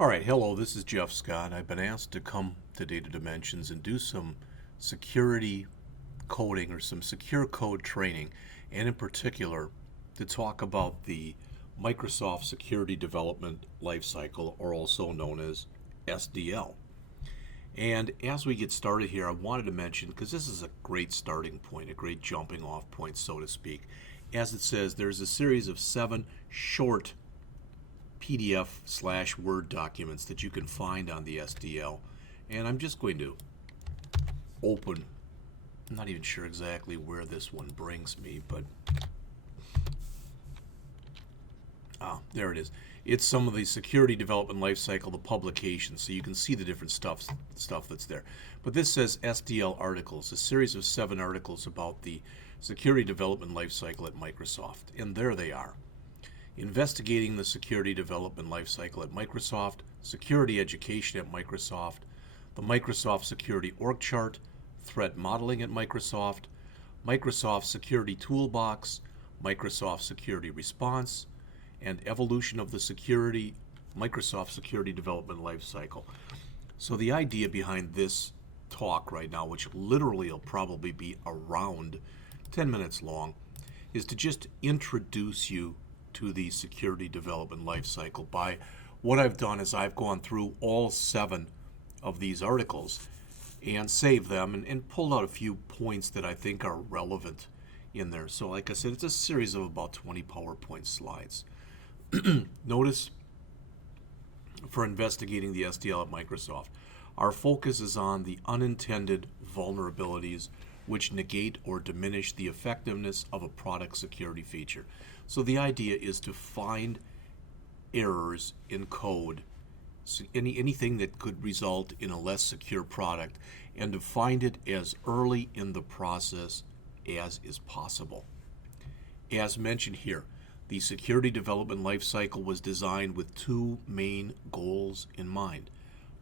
All right, hello, this is Jeff Scott. I've been asked to come to Data Dimensions and do some security coding or some secure code training, and in particular to talk about the Microsoft Security Development Lifecycle, or also known as SDL. And as we get started here, I wanted to mention, because this is a great starting point, a great jumping off point, so to speak. As it says, there's a series of 7 short PDF/Word documents that you can find on the SDL. And I'm just going to open, I'm not even sure exactly where this one brings me, but there it is. It's some of the security development lifecycle, the publication, so you can see the different stuff that's there. But this says SDL articles, a series of 7 articles about the security development lifecycle at Microsoft. And there they are. Investigating the security development lifecycle at Microsoft, security education at Microsoft, the Microsoft Security Org Chart, threat modeling at Microsoft, Microsoft Security Toolbox, Microsoft Security Response, and evolution of the Microsoft Security Development Lifecycle. So the idea behind this talk right now, which literally will probably be around 10 minutes long, is to just introduce you to the security development lifecycle. By what I've done is I've gone through all 7 of these articles and saved them and pulled out a few points that I think are relevant in there. So like I said, it's a series of about 20 PowerPoint slides. Notice for investigating the SDL at Microsoft, our focus is on the unintended vulnerabilities which negate or diminish the effectiveness of a product security feature. So the idea is to find errors in code, anything that could result in a less secure product, and to find it as early in the process as is possible. As mentioned here, the security development lifecycle was designed with 2 main goals in mind.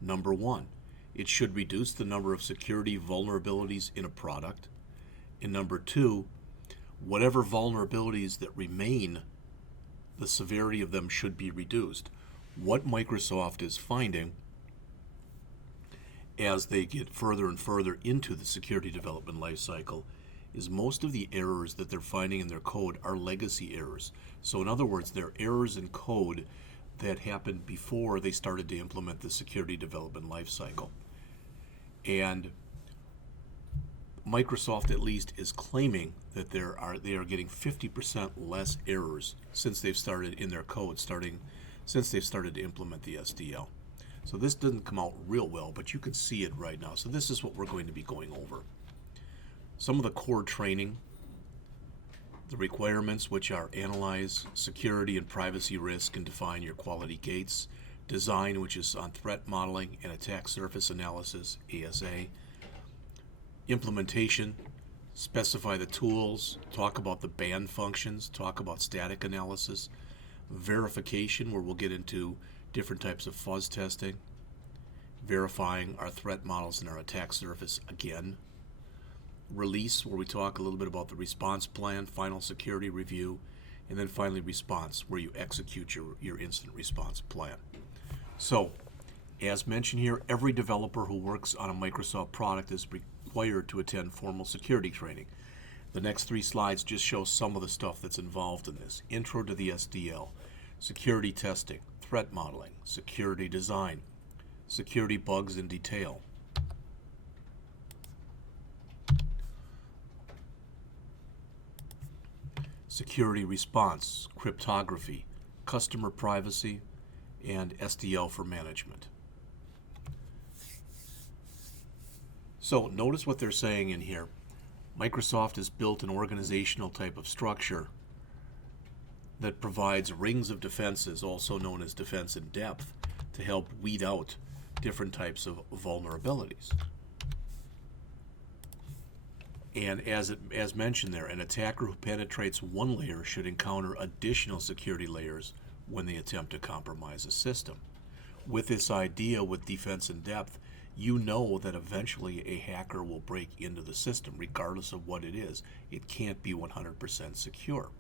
Number 1, it should reduce the number of security vulnerabilities in a product. And number 2, whatever vulnerabilities that remain, the severity of them should be reduced. What Microsoft is finding as they get further and further into the security development lifecycle is most of the errors that they're finding in their code are legacy errors. So in other words, they're errors in code that happened before they started to implement the security development lifecycle. And Microsoft at least is claiming that they are getting 50% less errors since they've started in their code, since they've started to implement the SDL. So this didn't come out real well, but you can see it right now. So this is what we're going to be going over. Some of the core training, the requirements, which are analyze security and privacy risk and define your quality gates, design, which is on threat modeling and attack surface analysis, ASA, implementation, specify the tools, talk about the band functions, talk about static analysis, verification, where we'll get into different types of fuzz testing, verifying our threat models and our attack surface again, release, where we talk a little bit about the response plan, final security review, and then finally response, where you execute your incident response plan. So, as mentioned here, every developer who works on a Microsoft product is required to attend formal security training. The next 3 slides just show some of the stuff that's involved in this. Intro to the SDL, security testing, threat modeling, security design, security bugs in detail, security response, cryptography, customer privacy, and SDL for management. So notice what they're saying in here. Microsoft has built an organizational type of structure that provides rings of defenses, also known as defense in depth, to help weed out different types of vulnerabilities. And as mentioned there, an attacker who penetrates one layer should encounter additional security layers when they attempt to compromise a system. With this idea with defense in depth, you know that eventually a hacker will break into the system, regardless of what it is. It can't be 100% secure.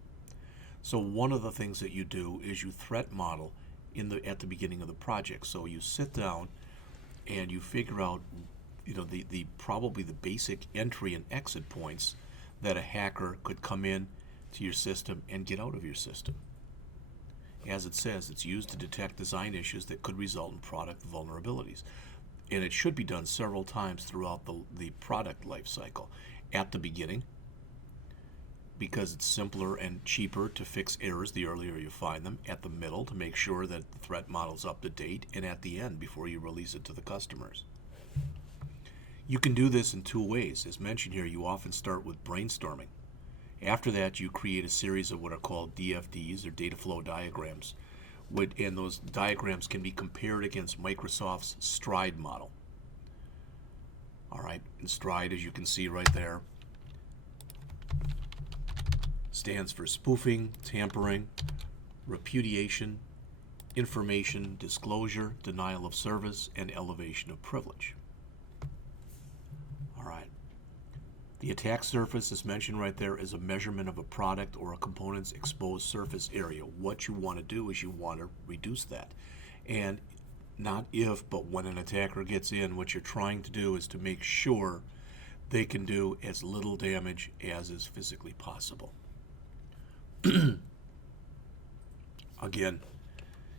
So one of the things that you do is you threat model at the beginning of the project. So you sit down and you figure out, the probably the basic entry and exit points that a hacker could come in to your system and get out of your system. As it says, it's used to detect design issues that could result in product vulnerabilities. And it should be done several times throughout the product life cycle. At the beginning, because it's simpler and cheaper to fix errors the earlier you find them. At the middle, to make sure that the threat model's up to date. And at the end, before you release it to the customers. You can do this in two ways. As mentioned here, you often start with brainstorming. After that, you create a series of what are called DFDs, or data flow diagrams. And those diagrams can be compared against Microsoft's STRIDE model. All right, and STRIDE, as you can see right there, stands for spoofing, tampering, repudiation, information disclosure, denial of service, and elevation of privilege. All right. The attack surface, as mentioned right there, is a measurement of a product or a component's exposed surface area. What you want to do is you want to reduce that. And not if, but when an attacker gets in, what you're trying to do is to make sure they can do as little damage as is physically possible. Again,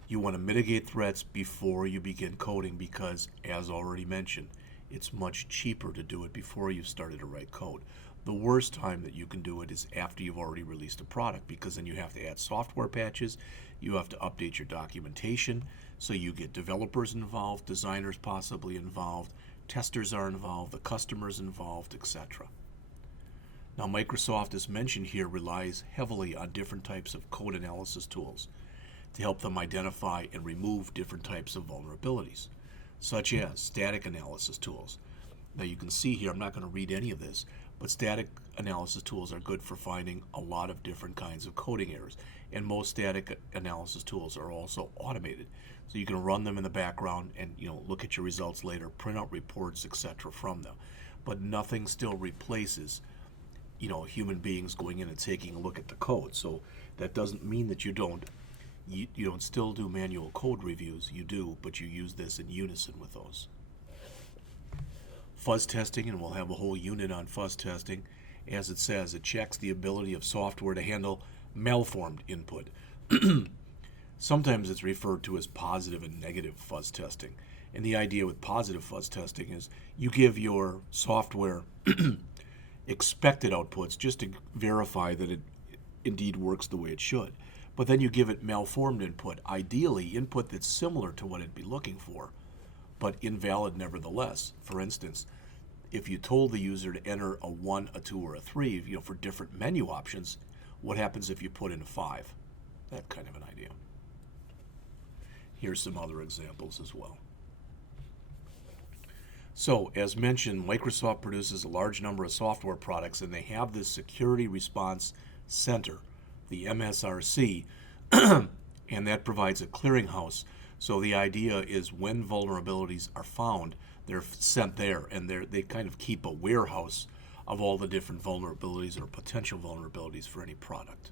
you want to mitigate threats before you begin coding because, as already mentioned, it's much cheaper to do it before you've started to write code. The worst time that you can do it is after you've already released a product, because then you have to add software patches, you have to update your documentation, so you get developers involved, designers possibly involved, testers are involved, the customers involved, etc. Now, Microsoft, as mentioned here, relies heavily on different types of code analysis tools to help them identify and remove different types of vulnerabilities, such as static analysis tools. Now, you can see here, I'm not going to read any of this, but static analysis tools are good for finding a lot of different kinds of coding errors. And most static analysis tools are also automated. So you can run them in the background and look at your results later, print out reports, etc. from them. But nothing still replaces human beings going in and taking a look at the code. So that doesn't mean that you don't still do manual code reviews. You do, but you use this in unison with those. Fuzz testing, and we'll have a whole unit on fuzz testing. As it says, it checks the ability of software to handle malformed input. Sometimes it's referred to as positive and negative fuzz testing. And the idea with positive fuzz testing is you give your software expected outputs just to verify that it indeed works the way it should. But then you give it malformed input, ideally input that's similar to what it'd be looking for, but invalid nevertheless. For instance, if you told the user to enter a 1, a 2, or a 3, for different menu options, what happens if you put in a 5? That kind of an idea. Here's some other examples as well. So, as mentioned, Microsoft produces a large number of software products, and they have this Security Response Center, the MSRC, and that provides a clearinghouse. So the idea is when vulnerabilities are found, they're sent there, and they kind of keep a warehouse of all the different vulnerabilities or potential vulnerabilities for any product.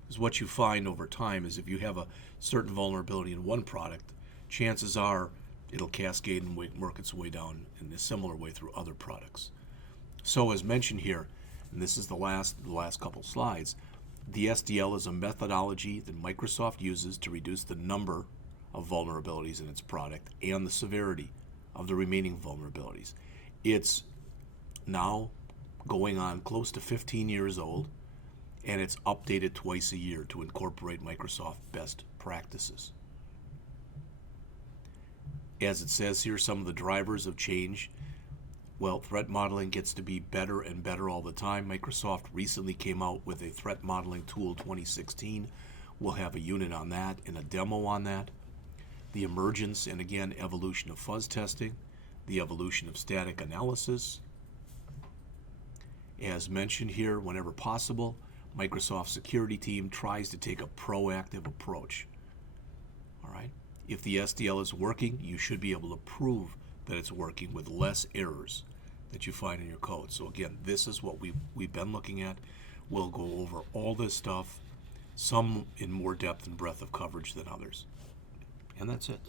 Because what you find over time is if you have a certain vulnerability in one product, chances are it'll cascade and work its way down in a similar way through other products. So as mentioned here, and this is the last couple slides, the SDL is a methodology that Microsoft uses to reduce the number of vulnerabilities in its product and the severity of the remaining vulnerabilities. It's now going on close to 15 years old, and it's updated twice a year to incorporate Microsoft best practices. As it says here, some of the drivers of change. Well, threat modeling gets to be better and better all the time. Microsoft recently came out with a threat modeling tool 2016. We'll have a unit on that and a demo on that. The emergence and again evolution of fuzz testing, the evolution of static analysis. As mentioned here, whenever possible, Microsoft security team tries to take a proactive approach. All right. If the SDL is working, you should be able to prove that it's working with less errors that you find in your code. So again, this is what we've been looking at. We'll go over all this stuff, some in more depth and breadth of coverage than others. And that's it.